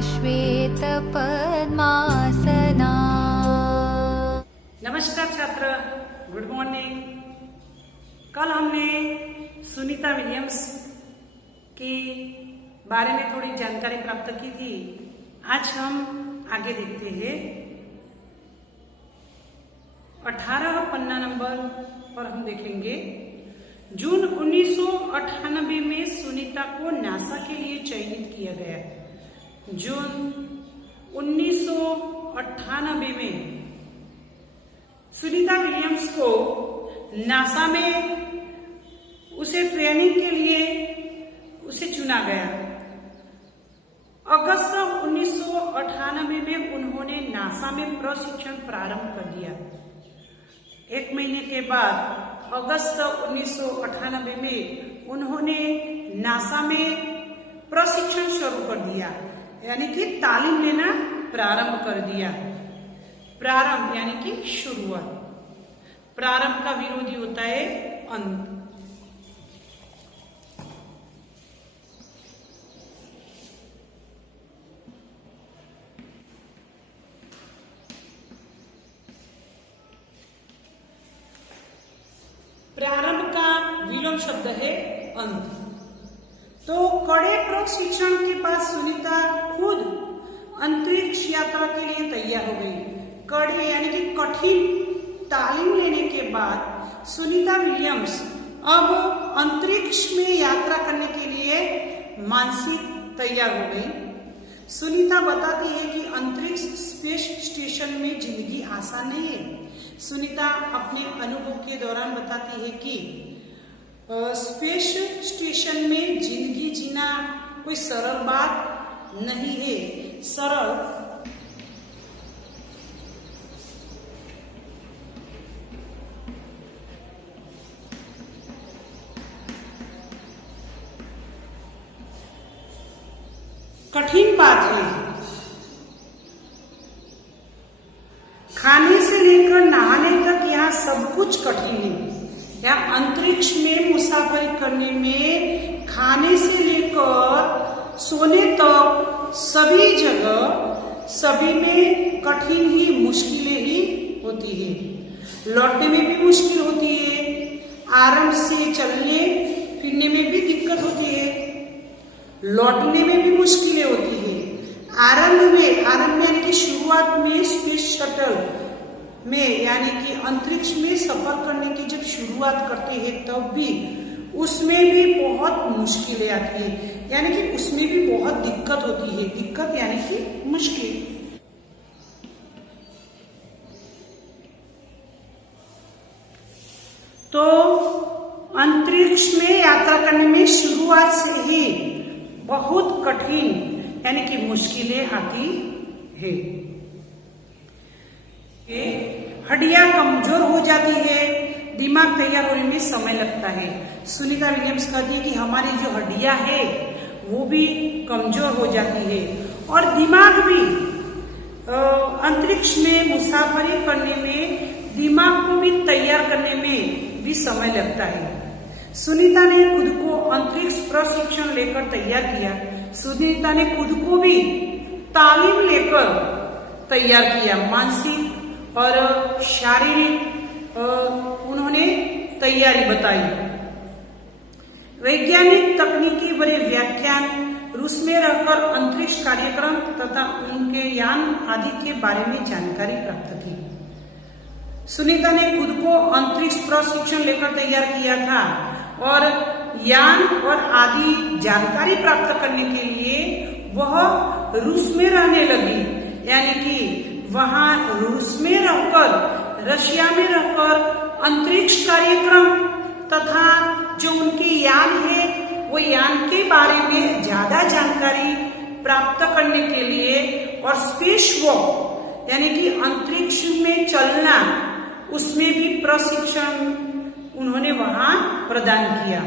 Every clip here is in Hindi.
श्वेतपद्मासना। नमस्कार छात्र, गुड मॉर्निंग। कल हमने सुनीता विलियम्स के बारे में थोड़ी जानकारी प्राप्त की थी। आज हम आगे देखते हैं। 18 पन्ना नंबर पर हम देखेंगे, जून 1998 में सुनीता को नासा के लिए चयनित किया गया। जून 1998 में सुनीता विलियम्स को नासा में उसे ट्रेनिंग के लिए उसे चुना गया। अगस्त 1998 में उन्होंने नासा में प्रशिक्षण प्रारंभ कर दिया। एक महीने के बाद अगस्त 1998 में उन्होंने नासा में प्रशिक्षण शुरू कर दिया, यानी कि तालीम लेना प्रारंभ कर दिया। प्रारंभ यानी कि शुरुआत। प्रारंभ का विरोधी होता है अंत। प्रारंभ का विलोम शब्द है अंत। तो कड़े प्रशिक्षण के बाद सुनीता खुद अंतरिक्ष यात्रा के लिए तैयार हो गई। कड़े यानी कि कठिन तालीम लेने के बाद सुनीता विलियम्स अब अंतरिक्ष में यात्रा करने के लिए मानसिक तैयार हो गई। सुनीता बताती है कि अंतरिक्ष स्पेस स्टेशन में जिंदगी आसान नहीं है। सुनीता अपने अनुभव के दौरान बताती है कि स्पेस स्टेशन में जिंदगी जीना कोई सरल बात नहीं है। सरल कठिन बात है। खाने से लेकर नहाने तक यहाँ सब कुछ कठिन है। यहाँ अंतरिक्ष में मुसाफरी करने में खाने से लेकर सोने तक सभी जगह सभी में कठिन ही मुश्किलें ही होती है। लौटने में भी मुश्किल होती है। आराम से चलने फिरने में भी दिक्कत होती है। लौटने में भी मुश्किलें होती है। आरंभ में यानी कि शुरुआत में स्पेस शटल में यानी कि अंतरिक्ष में सफर करने की जब शुरुआत करते हैं तब भी उसमें भी बहुत मुश्किलें आती है, यानी कि उसमें भी बहुत दिक्कत होती है। दिक्कत यानी कि मुश्किल। तो अंतरिक्ष में यात्रा करने में शुरुआत से ही बहुत कठिन यानी कि मुश्किलें आती है। हड्डियां कमजोर हो जाती है। दिमाग तैयार होने में समय लगता है। सुनीता विलियम्स कहती है कि हमारी जो हड्डियां है वो भी कमजोर हो जाती है और दिमाग भी अंतरिक्ष में मुसाफरी करने में दिमाग को भी तैयार करने में भी समय लगता है। सुनीता ने खुद को अंतरिक्ष प्रशिक्षण लेकर तैयार किया। सुनीता ने खुद को भी तालीम लेकर तैयार किया। मानसिक और शारीरिक उन्होंने तैयारी बताई। वैज्ञानिक तकनीकी बड़े व्याख्यान, रूस में रहकर अंतरिक्ष कार्यक्रम तथा उनके यान आदि के बारे में जानकारी प्राप्त की। सुनीता ने खुद को अंतरिक्ष प्रशिक्षण लेकर तैयार किया था और यान और आदि जानकारी प्राप्त करने के लिए वह रूस में रहने लगी, यानी कि वहां रूस में रहकर, रशिया में रहकर अंतरिक्ष कार्यक्रम तथा जो उनके यान है वो यान के बारे में ज्यादा जानकारी प्राप्त करने के लिए और स्पेस वॉक यानी कि अंतरिक्ष में चलना, उसमें भी प्रशिक्षण उन्होंने वहां प्रदान किया।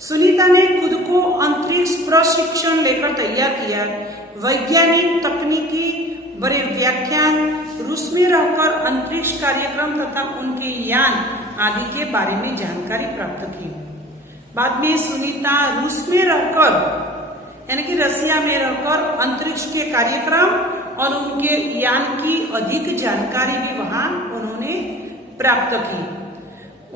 सुनीता ने खुद को अंतरिक्ष प्रशिक्षण लेकर तैयार किया। वैज्ञानिक तकनीकी बड़े व्याख्यान, रूस में रहकर अंतरिक्ष कार्यक्रम तथा उनके यान आदि के बारे में जानकारी प्राप्त की। बाद में सुनीता रूस में रहकर यानी कि रसिया में रहकर अंतरिक्ष के कार्यक्रम और उनके यान की अधिक जानकारी भी वहां उन्होंने प्राप्त की।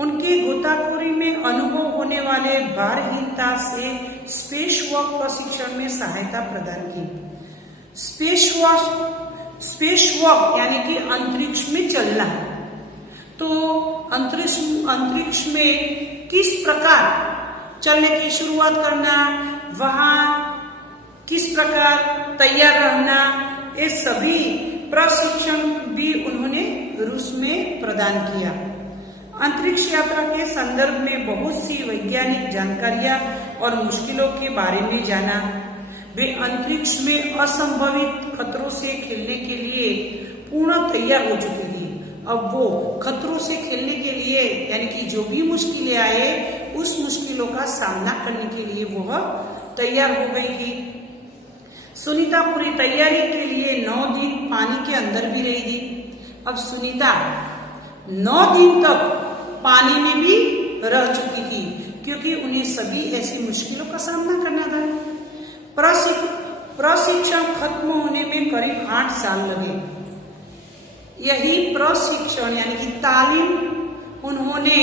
उनके गोताखोरी में अनुभव होने वाले भारहीनता से स्पेस वॉक प्रशिक्षण में सहायता प्रदान की। स्पेस वॉक यानी कि अंतरिक्ष में चलना। तो अंतरिक्ष में किस प्रकार चलने की शुरुआत करना, वहां किस प्रकार तैयार रहना, ये सभी प्रशिक्षण भी उन्होंने रूस में प्रदान किया। अंतरिक्ष यात्रा के संदर्भ में बहुत सी वैज्ञानिक जानकारियां और मुश्किलों के बारे में जाना। वे अंतरिक्ष में असंभवित खतरों से खेलने के लिए पूर्ण तैयार हो चुकी थी। अब वो खतरों से खेलने के लिए यानी कि जो भी मुश्किलें आए उस मुश्किलों का सामना करने के लिए वह तैयार हो गई थी। सुनीता पूरी तैयारी के लिए 9 दिन पानी के अंदर भी रही थी। अब सुनीता 9 दिन तक पानी में भी रह चुकी थी क्योंकि उन्हें सभी ऐसी मुश्किलों का सामना करना था। प्रशिक्षण खत्म होने में करीब 8 साल लगे। यही प्रशिक्षण यानी कि तालीम उन्होंने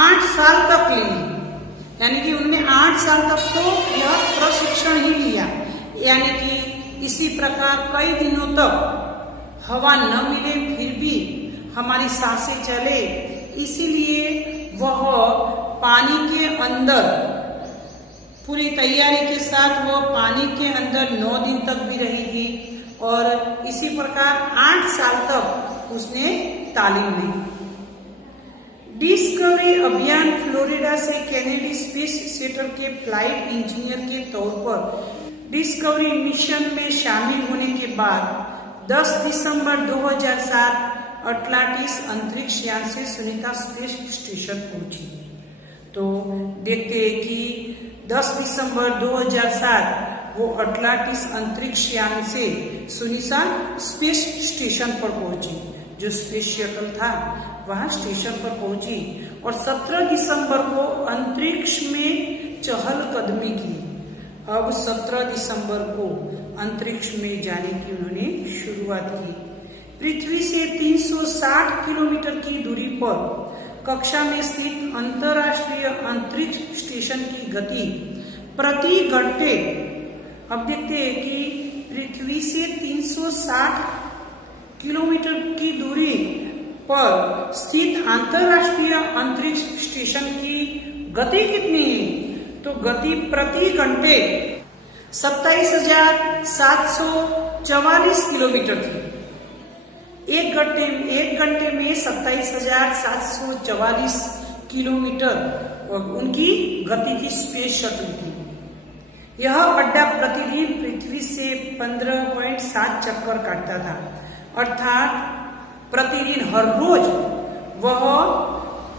8 साल तक ली, यानी कि उन्होंने 8 साल तक तो यह प्रशिक्षण ही लिया। यानी कि इसी प्रकार कई दिनों तक हवा न मिले फिर भी हमारी सांसें चले, इसीलिए वह पानी के अंदर पूरी तैयारी के साथ वह पानी के अंदर 9 दिन तक भी रही थी और इसी प्रकार 8 साल तक उसने तालीम ली। डिस्कवरी अभियान फ्लोरिडा से केनेडी स्पेस सेंटर के फ्लाइट इंजीनियर के तौर पर डिस्कवरी मिशन में शामिल होने के बाद 10 दिसंबर 2007 अटलांटिस अंतरिक्ष यान से सुनीता स्पेस स्टेशन पहुंची। तो देखते हैं कि 10 दिसंबर 2007 वो अटलांटिस अंतरिक्ष यान से सुनीता स्पेस स्टेशन पर पहुंची। जो स्पेस शटल था वहां स्टेशन पर पहुंची और 17 दिसंबर को अंतरिक्ष में चहलकदमी की। अब 17 दिसंबर को अंतरिक्ष में जाने की उन्होंने शुरुआत की। पृथ्वी से 360 किलोमीटर की दूरी पर कक्षा में स्थित अंतरराष्ट्रीय अंतरिक्ष स्टेशन की गति प्रति घंटे, अब देखते हैं कि पृथ्वी से 360 किलोमीटर की दूरी पर स्थित अंतरराष्ट्रीय अंतरिक्ष स्टेशन की गति कितनी है? तो गति प्रति घंटे 27,744 किलोमीटर थी। एक घंटे में 27,744 किलोमीटर उनकी गति थी स्पेस शटल की। यह अड्डा प्रतिदिन पृथ्वी से 15.7 चक्कर काटता था, अर्थात प्रतिदिन हर रोज वह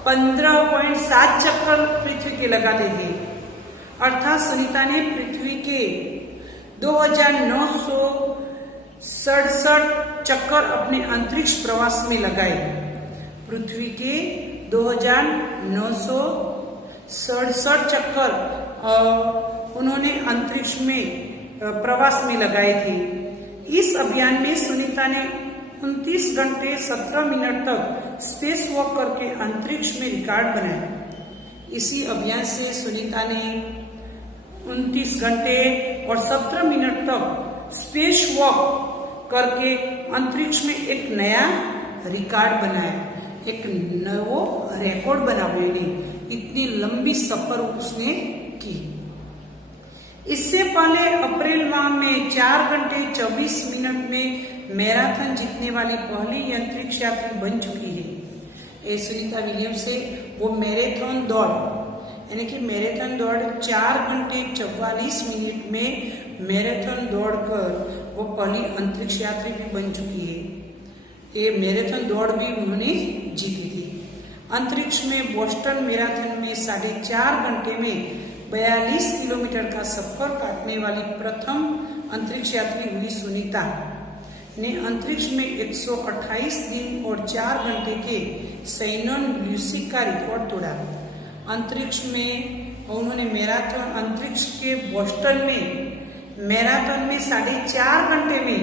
15.7 चक्कर पृथ्वी के लगाते थे। अर्थात सुनीता ने पृथ्वी के 2,967 चक्कर अपने अंतरिक्ष प्रवास में लगाए। पृथ्वी के 2,967 चक्कर उन्होंने अंतरिक्ष में प्रवास में लगाए थे। इस अभियान में सुनीता ने 29 घंटे 17 मिनट तक स्पेस वॉक करके अंतरिक्ष में रिकॉर्ड बनाया। इसी अभियान से सुनीता ने 29 घंटे और 17 मिनट तक स्पेस वॉक करके अंतरिक्ष में एक नया रिकॉर्ड बनाया, एक नया रिकॉर्ड बना बेली। इतनी लंबी सफर उसने की। इससे पहले अप्रैल माह में 4 घंटे 24 मिनट में मैराथन जीतने वाली पहली अंतरिक्ष यात्री बन चुकी है। सुनीता विलियम्स से वो मैराथन दौड़ यानी कि मैराथन दौड़ 4 घंटे 44 मिनट में मैराथन दौड़कर वो पहली अंतरिक्ष यात्री भी बन चुकी है। ये मैराथन दौड़ भी उन्होंने जीती थी। अंतरिक्ष में बोस्टन मैराथन में 4.5 घंटे में 42 किलोमीटर का सफर काटने वाली प्रथम अंतरिक्ष यात्री हुई। सुनीता ने अंतरिक्ष में 128 दिन और 4 घंटे के सैनन ल्यूसी का रिकॉर्ड तोड़ा। अंतरिक्ष में, उन्होंने मैराथन अंतरिक्ष के बोस्टन में मैराथन में 4.5 घंटे में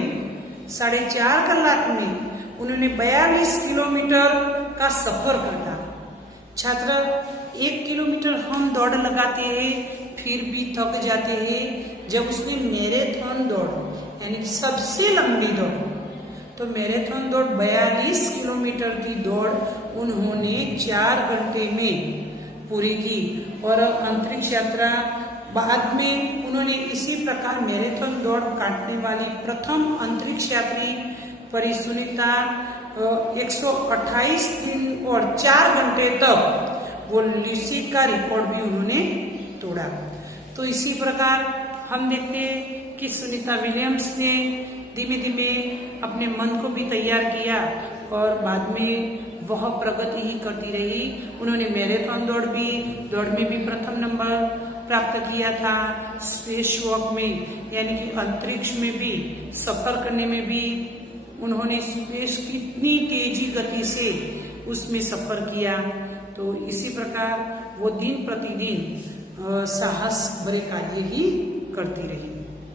4.5 कलाक में उन्होंने 42 किलोमीटर का सफर काटा। छात्र 1 किलोमीटर हम दौड़ लगाते हैं फिर भी थक जाते हैं। जब उसने मैराथन दौड़ यानी कि सबसे लंबी दौड़, तो मैराथन दौड़ 42 किलोमीटर की दौड़ उन्होंने 4 घंटे में पूरी की। और अंतरिक्ष यात्रा बाद में उन्होंने इसी प्रकार मैराथन दौड़ काटने वाली प्रथम अंतरिक्ष यात्री सुनीता 128 दिन और 4 घंटे तक वो ल्यूसी का रिकॉर्ड भी उन्होंने तोड़ा। तो इसी प्रकार हम देखते हैं कि सुनीता विलियम्स ने धीमे धीमे अपने मन को भी तैयार किया और बाद में वह प्रगति ही करती रही। उन्होंने मैराथन दौड़ में भी प्रथम नंबर प्राप्त किया था। स्पेस वॉक में यानी कि अंतरिक्ष में भी सफर करने में भी उन्होंने स्पेस कितनी तेजी गति से उसमें सफर किया। तो इसी प्रकार वो दिन प्रतिदिन साहस भरे कार्य ही करती रही।